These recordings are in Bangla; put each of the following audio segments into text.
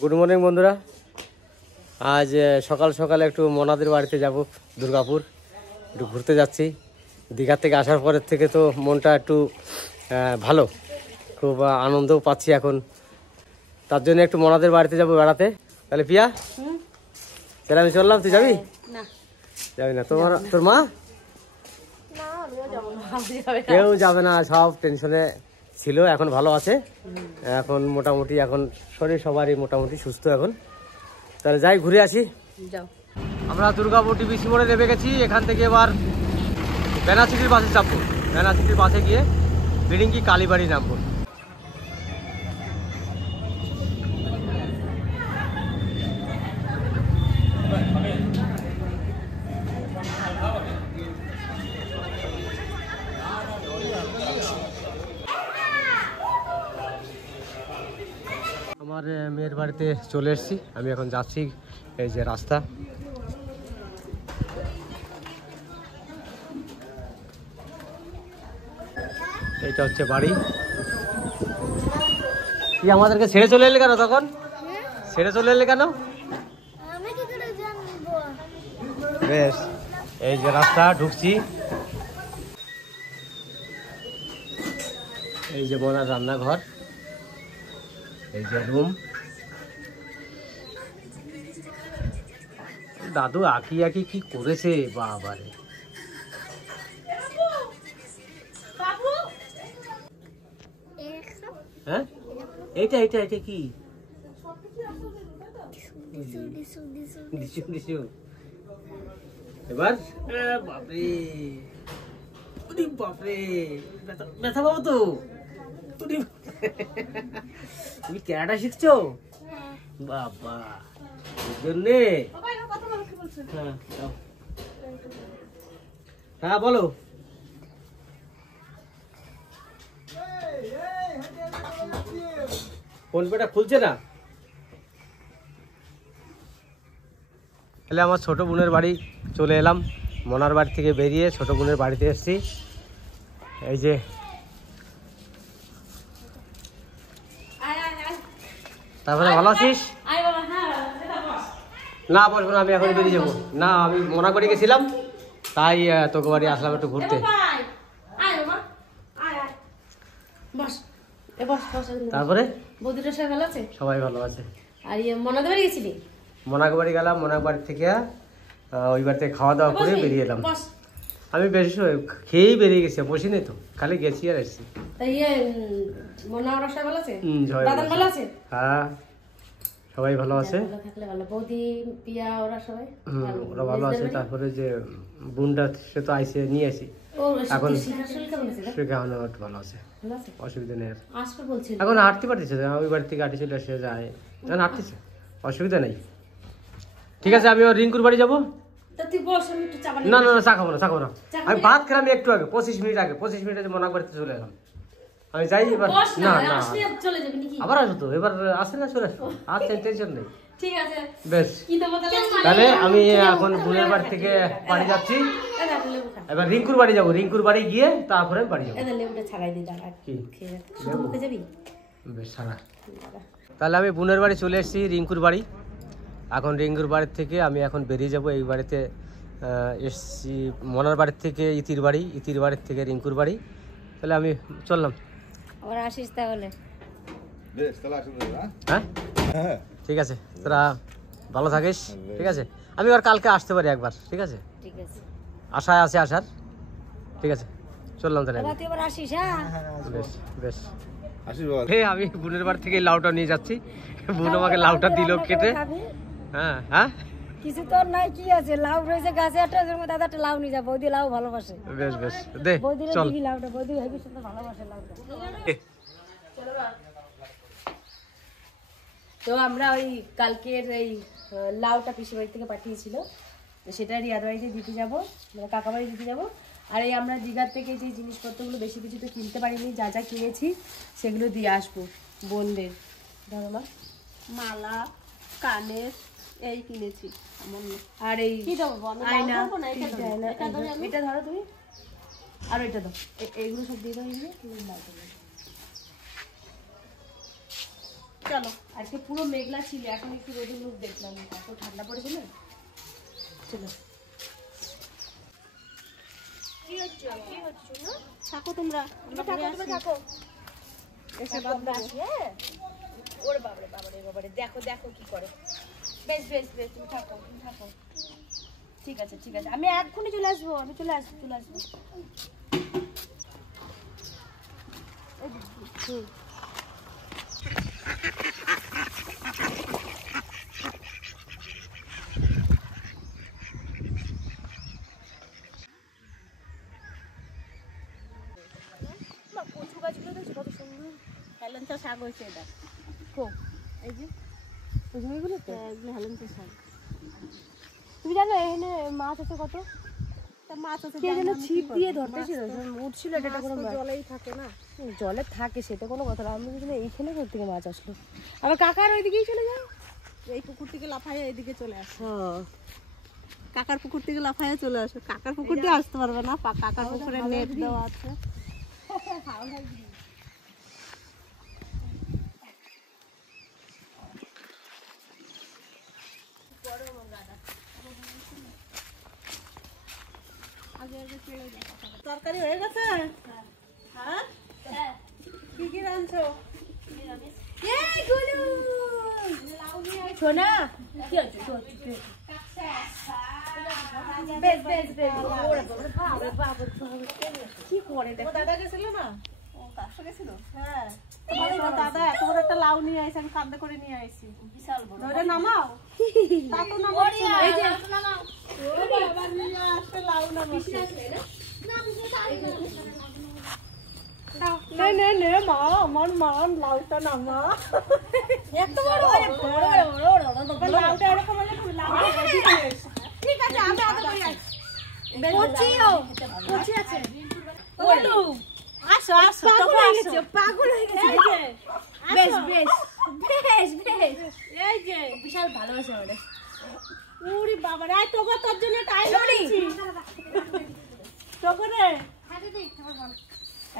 গুড মর্নিং বন্ধুরা। আজ সকাল সকালে একটু মনাদের বাড়িতে যাব, দুর্গাপুর একটু ঘুরতে যাচ্ছি। দীঘা থেকে আসার পরের থেকে তো মনটা একটু ভালো, খুব আনন্দও পাচ্ছি এখন। তার জন্য একটু মনাদের বাড়িতে যাব বেড়াতে। তাহলে পিয়া, তাহলে আমি চললাম, তুই যাবি? না যাবি না? তোর মা? কেউ যাবে না, সব টেনশনে ছিল, এখন ভালো আছে। এখন মোটামুটি এখন শরীর সবারই মোটামুটি সুস্থ এখন। তাহলে যাই, ঘুরে আসি। যাও। আমরা দুর্গাপুর টিবিসি মোড়ে নেমে গেছি। এখান থেকে এবার বেনাচিটির বাসে চাপবো। বেনাচিটির বাসে গিয়ে বিরিঙ্গি কালীবাড়ি নামবো। আমার মেয়ের বাড়িতে চলে এসেছি, আমি এখন যাচ্ছি। এই যে রাস্তা, এইটা হচ্ছে বাড়ি। কি আমাদেরকে ছেড়ে চলে এলে কেন? তখন ছেড়ে চলে এলে কেন? বেশ, এই যে রাস্তা, ঢুকছি। এই যে মনার রান্নাঘর, এই যে রুম। দাদু আঁকি আঁকি কি করেছে বাবারে! হ্যাঁ, এইটা এইটা এটা কি? এবার বাপরে, বাপরে, ব্যথা পাবো তো। তুমি ক্যারাটা শিখছো? বাবা, জন্যে। হ্যাঁ বলো। ফোন পেটা খুলছে না। তাহলে আমার ছোট বোনের বাড়ি চলে এলাম। মনার বাড়ি থেকে বেরিয়ে ছোট বোনের বাড়িতে এসেছি। এই যে তারপরে, ভালো আছিস? না বলবো না, আমি এখন বেরিয়ে যাবো। না, আমি মনা করে গেছিলাম, তাই তোকে বাড়ি আসলাম একটু ঘুরতে। তারপরে সবাই ভালো আছে। আর মনাদের বাড়ি গেছিলি? মনাকে বাড়ি গেলাম, মনাক বাড়ি থেকে ওই বাড়িতে খাওয়া দাওয়া করে বেরিয়ে এলাম। আমি বেশি খেয়েই বেরিয়ে গেছি, বসিনি তো, খালি গেছি আর এসছি। হ্যাঁ, সবাই ভালো আছে। ওরা ভালো আছে। তারপরে যে বোনটা, সে তো আইসে নিয়ে আসি এখন, একটু ভালো আছে, অসুবিধা নেই। এখন হাঁটতে পারতেছে, ওই বাড়ি থেকে হাঁটি চলে আসে যায়, এখন হাঁটতেছে, অসুবিধা নেই। ঠিক আছে, আমি ওর রিঙ্কুর বাড়ি যাবো। না না না, চা খাবো না, চা খাবো না। আমি ভাত খেলাম একটু আগে, 25 মিনিট আগে। 25 মিনিট মনা বাড়িতে চলে এলাম। আমি যাই এবার। না না, আবার আসো তো, এবার আসে না, চলে আসো। আচ্ছা, টেনশন নেই। বেশ, তাহলে আমি এখন বোনের বাড়ি থেকে বাড়ি যাচ্ছি। এবার রিঙ্কুর বাড়ি যাবো। রিঙ্কুর বাড়ি গিয়ে তারপরে বাড়ি যাবো। বেশ, সারা। তাহলে আমি বোনের বাড়ি চলে এসেছি, রিঙ্কুর বাড়ি। এখন রিঙ্কুর বাড়ির থেকে আমি এখন বেরিয়ে যাব। এই বাড়িতে এসছি মনার বাড়ির থেকে ইতির বাড়ি, ইতির বাড়ির থেকে রিঙ্কুর বাড়ি। তাহলে আমি চললাম। আবার আসিস তাহলে। হ্যাঁ, ঠিক আছে, তোরা ভালো থাকিস। ঠিক আছে, আমি আর কালকে আসতে পারি একবার। ঠিক আছে, ঠিক আছে, আশায় আছে আসার। ঠিক আছে, চললাম তাহলে। বেশ বেশ, আমি বোনের বাড়ি থেকে লাউটা নিয়ে যাচ্ছি। বোন আমাকে লাউটা দিল কেটে। হ্যাঁ হ্যাঁ, কিছু তো নাই, কি আছে, লাউ রয়েছে গাছে, একটা দাদা একটা লাউ নিয়ে যা, বৌদি লাউ ভালোবাসে। বেশ বেশ, দে চল। লাউটা বৌদি হেবি সুন্দর ভালোবাসে লাউটা। তো আমরা ওই কালকের এই লাউটা পিসি বাড়ি থেকে পাঠিয়েছিল, সেটা রিয়াদ বাড়িতে দিতে যাবো, মানে কাকা বাড়ি দিতে যাবো। আর এই আমরা দীঘার থেকে যে জিনিসপত্রগুলো বেশি কিছু তো কিনতে পারিনি, যা যা কিনেছি সেগুলো দিয়ে আসবো বোনদের। ধরো মা, মালা, কানের এই কিনেছি। আর এই আয়না, এটা ধরো তুমি, আর এটা দাও, এইগুলো সব দিয়ে দাও। চলো। আজকে পুরো মেঘলা ছিল, এখন একটু রোদের মুখ দেখলাম, এত ঠান্ডা পড়েছে না। চলো কি হচ্ছে শোনো, থাকো তোমরা, থাকো এসে বাদ দাও। হ্যাঁ ওরে বাবারে বাবারে বাবারে, দেখো দেখো কি করে। বেশ বেশ বেশ, তুমি থাকো ঠিক আছে ঠিক আছে, আমি এক্ষুনি চলে আসবো, চলে আসবো। কচু গাছগুলো দেখছো কত সুন্দর, হেলেঞ্চা শাক হয়েছে। এটা এই যে এগুলো তো এগুলো হেলেঞ্চা শাক। তুমি জানো এখানে মাছ আছে কত? মাছ আছে কে যেন ছিপ দিয়ে ধরতেছিল, উঠছিল, এটা কোনো জলেই থাকে না। জলে থাকে সেটা কোনো কথা না, আমি বুঝলাম এইখানে কোথা থেকে মাছ আসলো। আবার কাকার ওইদিকেই চলে যায়, এই পুকুর থেকে লাফাইয়া এইদিকে চলে আসে। কাকার পুকুর থেকে লাফাইয়া চলে আসে, কাকার পুকুর দিয়ে আসতে পারবে না, কাকার পুকুরে নেট দেওয়া আছে। তরকারি হয়ে গেছে? হ্যাঁ কি কি রাঁধছো? সোনা কি হচ্ছে? কি করে দাদা গেছিল না? হ্যাঁ দাদা এত বড় একটা লাউ নিয়ে আসি, আমি কাঁদে করে নিয়ে আসি, বিশাল বড়। নামাও লাউ আমার মান লাউটা নামা। লাউটা এরকম ঠিক আছে, আমি আসো আসো, পাগল হয়ে গেছে। বেশ বেশ বেশ বেশ, এই যে বিশাল ভালোবাসা আমাদের। উরি বাবা রে, তোকে তোর জন্য টাইম নিয়েছি তোকে রে।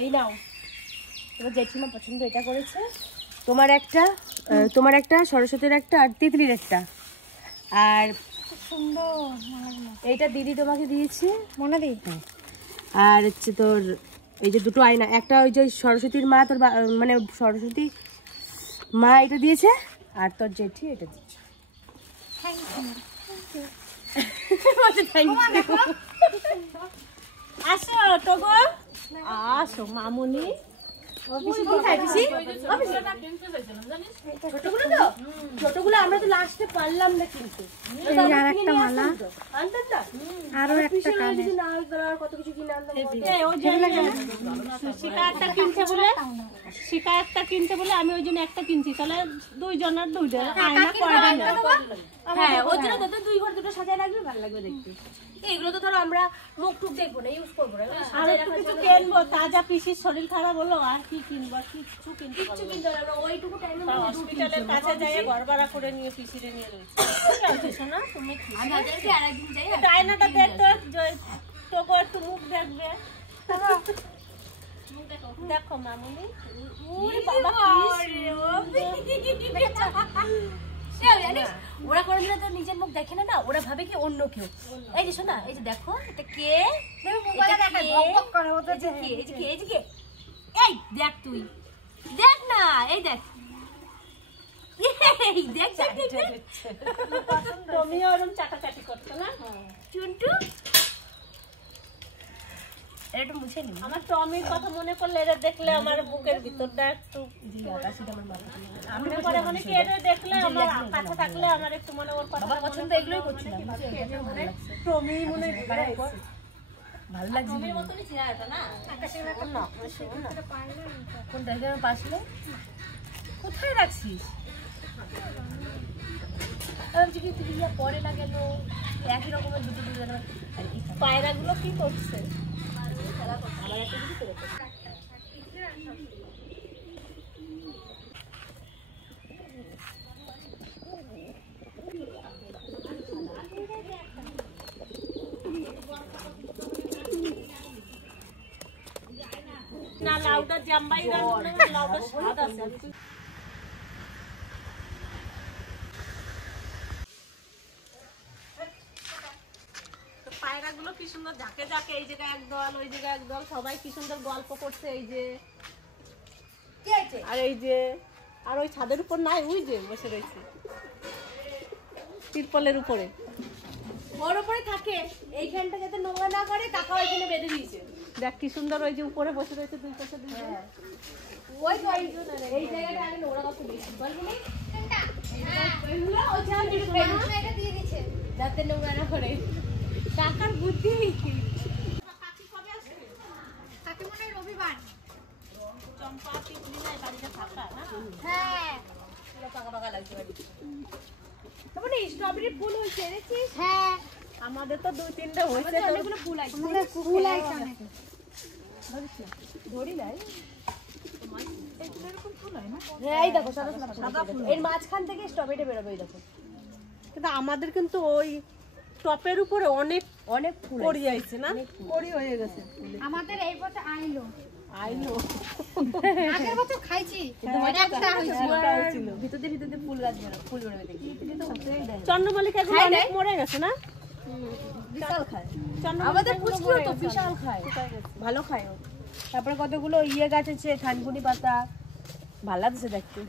এই নাও, তোমার জেঠিমা পছন্দ এটা করেছে, তোমার একটা সরস্বতীর একটা আর তিতলির একটা, আর সুন্দর এইটা দিদি তোমাকে দিয়েছে মনে দিই। আর হচ্ছে তোর এই যে দুটো আয়না, একটা ওই যে সরস্বতীর মা, তোর মানে সরস্বতী মা এটা দিয়েছে, আর তোর জেঠি এটা দিয়েছে। আসো টগো, আসো মামুনি। ছোটগুলো আমরা তো লাস্টে পারলাম না কিনতে, কত কিছু কিনে আনলাম। শিকা একটা কিনতে বলে আমি ওই জন্য একটা কিনছি, তাহলে দুইজনের দুইটা। হ্যাঁ ওই জন্য তো দুই ঘর দুটো সাজায় রাখবে, ভালো লাগবে দেখতে। এগুলো তো ধরো আমরা মুখ টুক দেখবো না, ইউজ করবো না, কিছু কিনবো। তাজা পিসির শরীর খারাপ হলো, আর কি কিনবো? কিচ্ছু কিনতে আমরা ওইটুকু টাইমে হসপিটালের কাছে যাই ঘর ভাড়া করে নিয়ে পিসিরে নিয়ে রয়েছে। শোনা তুমি আরেকদিন যাই, আয়নাটা দেখতো তোকে একটু মুখ দেখবে। দেখো মামুনি, ওরা কোনদিন তো নিজের মুখ দেখে না, ওরা ভাবে কি অন্য কেউ। এই যে শোনা, এই যে দেখো এটা কে, এই দেখ তুই দেখ না, এই দেখ তুমিও ওরকম চাটাচাটি করছো না চুন্টু। এটা মুছে নি, আমার টমির কথা মনে করলে এটা দেখলে আমার বুকের ভিতরটা একটু মনে করে, মানে কি এটা দেখলে আমার কাছে থাকলে আমার একটু মনে ওর কথা পছন্দ। এগুলোই করছিলাম, টমি মনে ভালো লাগছে, টমির মতনই ছিল এটা না, আকাশের মতন না। কোনটা এখানে পাশলে কোথায় রাখছিস? পরে না গেল একই রকমের দুটো দুটো পায়রাগুলো কি করছে? না লাউটা জাম্বাই লাউটা স্বাদ আছে। পাতাগুলো কি সুন্দর ঝাঁকে ঝাঁকে, এই জায়গায় একদল ওই জায়গায় একদল, সবাই কি সুন্দর গল্প করছে। এই যে আর এই যে আর ওই ছাদের উপর নাই, ওই যে বসে রয়েছে তিরপলের উপরে, ওর উপরে থাকে। এইখানটা যাতে নোংরা না করে কাকা ওইখানে বেঁধে দিয়েছে। দেখ কি সুন্দর, ওই যে উপরে বসে রয়েছে দুই পাশে দুই। ওই তো এই জায়গাটা আগে নোংরা কত বেশি বলবি না, যাতে নোংরা না করে। কাকার বুদ্ধি রবিবার চম্পা টিপলি নাই বাড়িটা ফাঁকা না। হ্যাঁ ফাঁকা ফাঁকা লাগছে বাড়ি। তারপরে স্ট্রবেরি ফুল হয়েছে দেখছিস? হ্যাঁ আমাদের তো 2-3টা হয়েছে, অনেকগুলো ফুল আছে। ফুল আছে অনেক, ধরি নাই। এই দেখো সাদা ফুল, এর মাঝখান থেকে স্ট্রবেরি বেরোবে। এই দেখো, কিন্তু আমাদের কিন্তু ওই টপের উপরে অনেক অনেক ফুল পড়ে যাচ্ছে না, পড়ি হয়ে গেছে। আমাদের এই বছর আইলো আইলো আগের বছর খাইছি, একটা হয়েছিল ভিতরে ভিতরে ফুল গাছ ফুল বেরোবে দেখি। চন্দ্রমল্লিকা গুলো অনেক মরে গেছে না, বিশাল খায়। আমাদের পুষ্টিও তো বিশাল খায়, ভালো খায়। তারপরে কতগুলো ইয়ে গাছ আছে, থানকুনি পাতা, ভালো লাগছে দেখতে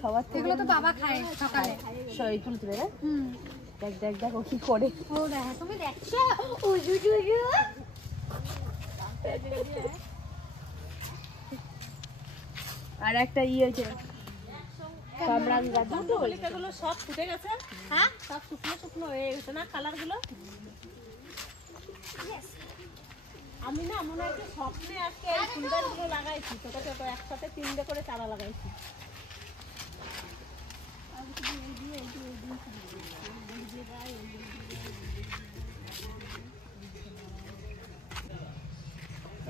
খাবার থেকে। এগুলো তো বাবা খায় সকালে, সই তুল তুলে না। দেখ দেখ দেখ ও কি করে। ও দেখো তুমি দেখছো, আর একটা ই হয়েছে কামরাঙ্গা, দুটো মল্লিকাগুলো সব ফুটে গেছে। হ্যাঁ সব শুকনো শুকনো হয়ে গেছে না কালার গুলো। আমি না মনে হয় স্বপ্নে আজকে এই ফুলদানিগুলো লাগাইছি, ছোট ছোট একসাথে 3টে করে চারা লাগাইছি।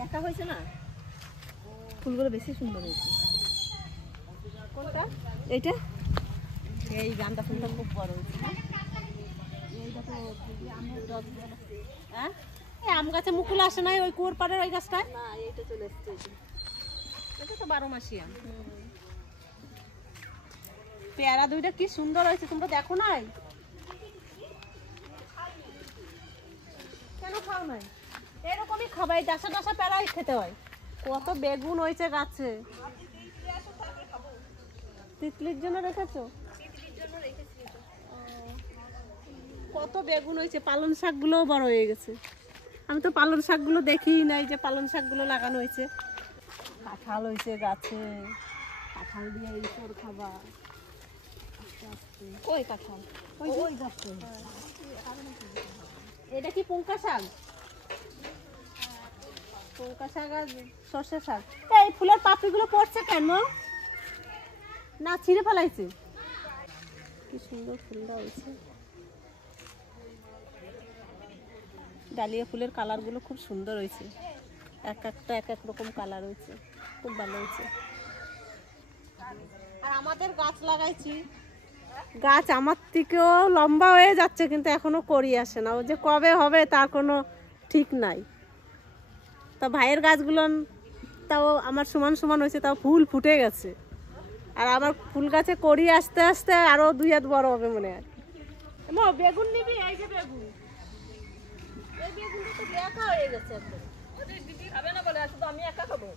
একা হয়েছে না, ফুলগুলো বেশি সুন্দর হয়েছে। কোনটা? এইটা, এই গাঁদা ফুলটা খুব বড় হয়েছে। হ্যাঁ এই আম গাছে মুকুল আসে নাই ওই কুয়োর পাড়ের ওই গাছটা না, এইটা চলে এসছে। এটা তো 12 মাসি আম। পেয়ারা দুইটা কি সুন্দর হয়েছে, তোমরা দেখো নাই? কেন খাও নাই? এরকমই খাবাই, ডাসা ডাসা পেয়ারাই খেতে হয়। কত বেগুন হয়েছে গাছে। তিতলির জন্য রেখেছো? কত বেগুন হয়েছে, পালং শাকগুলোও বড় হয়ে গেছে। আমি তো পালং শাকগুলো দেখিই নাই যে পালং শাকগুলো লাগানো হয়েছে। কাঁঠাল হয়েছে গাছে, কাঁঠাল দিয়ে ইঁচড় খাবা। ওই কাঁঠাল ওই গাছে। এটা কি পুঙ্কা শাক? পুঙ্কা শাক আর সর্ষে শাক। এই ফুলের পাপড়িগুলো পড়ছে কেন? না ছিঁড়ে ফেলাইছে? কি সুন্দর ফুলটা হয়েছে। ডালিয়া ফুলের কালার গুলো খুব সুন্দর হয়েছে, এক একটা এক এক রকম কালার হয়েছে, খুব ভালো হয়েছে। আর আমাদের গাছ লাগাইছি, গাছ আমার থেকেও লম্বা হয়ে যাচ্ছে কিন্তু এখনো করি আসে না। ও যে কবে হবে তার কোনো ঠিক নাই। তা ভাইয়ের গাছগুলো তাও আমার সমান সমান হয়েছে, তাও ফুল ফুটে গেছে। আর আমার ফুল গাছে করি আস্তে আস্তে আরো 2 হাত বড় হবে মনে হয়। বেগুন নিবি? এই যে বেগুন, এই বেগুনটা তো দেখা হয়ে গেছে একদম। দিদি খাবে না বলে, শুধু আমি একা খাবো।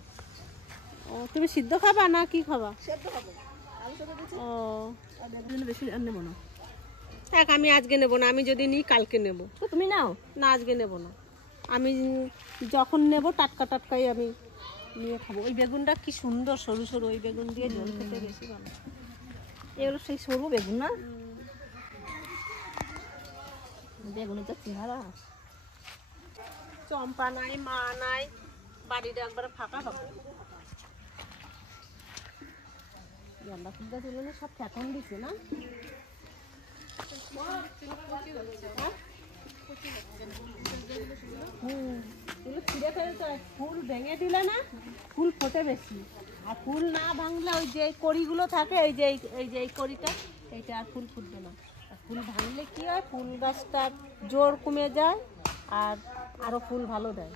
ও তুমি সিদ্ধ খাবা না কি খাবা? সিদ্ধ খাবো। আমি তো দিচ্ছি। ও আর বেগুন বেশি আর নেব না। থাক আমি আজকে নেব না, আমি যদি নিই কালকে নেব। তো তুমি নাও না, আজকে নেব না। আমি যখন নেব টাটকা টাটকাই আমি নিয়ে খাবো। ওই বেগুনটা কি সুন্দর সরু সরু, ওই বেগুন দিয়ে ঝোল খেতে বেশি ভালো। এগুলো সেই সরু বেগুন না, বেগুনের তো চেহারা। চম্পা নাই, মা নাই, বাড়িটা একবার ফাঁকা হবে। গাঁদা ফুল গাছ এগুলো সব ফেটন দিছে না? এগুলো ছিঁড়ে ফেলতে হয়, ফুল ভেঙে দিলে না ফুল ফোটে বেশি। আর ফুল না ভাঙলে ওই যে কড়িগুলো থাকে, এই যে এই কড়িটা, এইটা আর ফুল ফুটবে না। আর ফুল ভাঙলে কি হয়, ফুল গাছটার জোর কমে যায় আর আরো ফুল ভালো দেয়।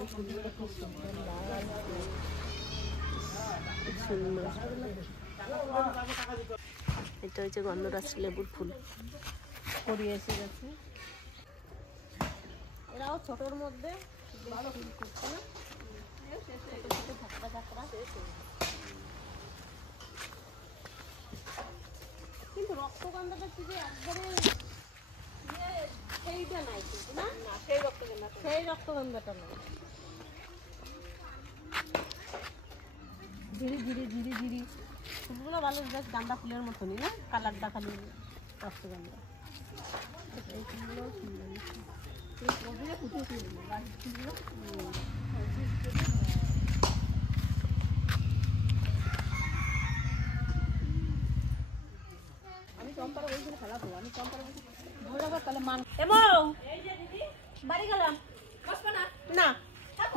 এই ফুলগুলো খুব সুন্দর, সুন্দর। এটা হচ্ছে গন্ধরাজ লেবুর ফুল, কড়ি এসে গেছে। এরাও ছোটর মধ্যে ভালো ফিল করছে না, ছোট ছোট ঝাঁকড়া ঝাঁকড়া। কিন্তু রক্তগন্ধাটা কি যে একবারে সেইটা নাই কিন্তু না, সেই রক্তগন্ধাটা নাই। ধীরে ধীরে ধীরে ধীরে ফুলগুলো ভালো, জাস্ট গাঁদা ফুলের মতনই না, কালারটা খালি রক্তগন্ধা। এই ফুলগুলো সুন্দর, আমি চম্পার ওইখানে খেলাবো, আমি চম্পার তাহলে মান বাড়ি গেলাম না,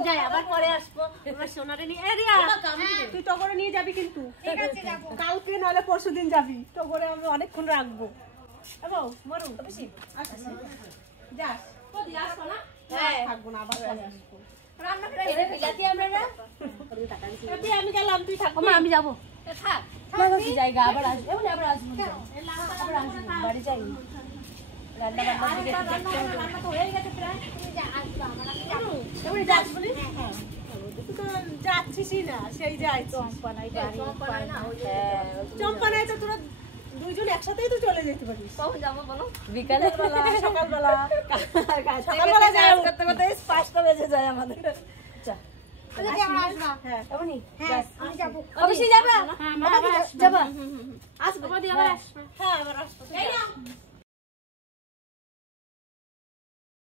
যাই আবার পরে আসবো। এবার সোনারে নিয়ে তুই টগরে নিয়ে যাবি কিন্তু কালকে নাহলে পরশু দিন যাবি, টগরে আমি অনেকক্ষণ রাখবো। মরু যাস থাকবো না, আবার আসবো। আমি গেলাম, তুই থাকবো, আমি যাবো জায়গা আবার আসবো, আবার আসবো বাড়ি যাই। যাচ্ছিস না সেই যাই চম্পানায় তো তোরা দুইজন একসাথেই তো চলে যেতে পারিস। কখন যাবো বলো? বিকালে সকালবেলা সকালবেলা যাই করতে করতে 5টা বেজে যায় আমাদের। অবশ্যই যাবা, যাবা আসবো, হ্যাঁ আবার আসবো।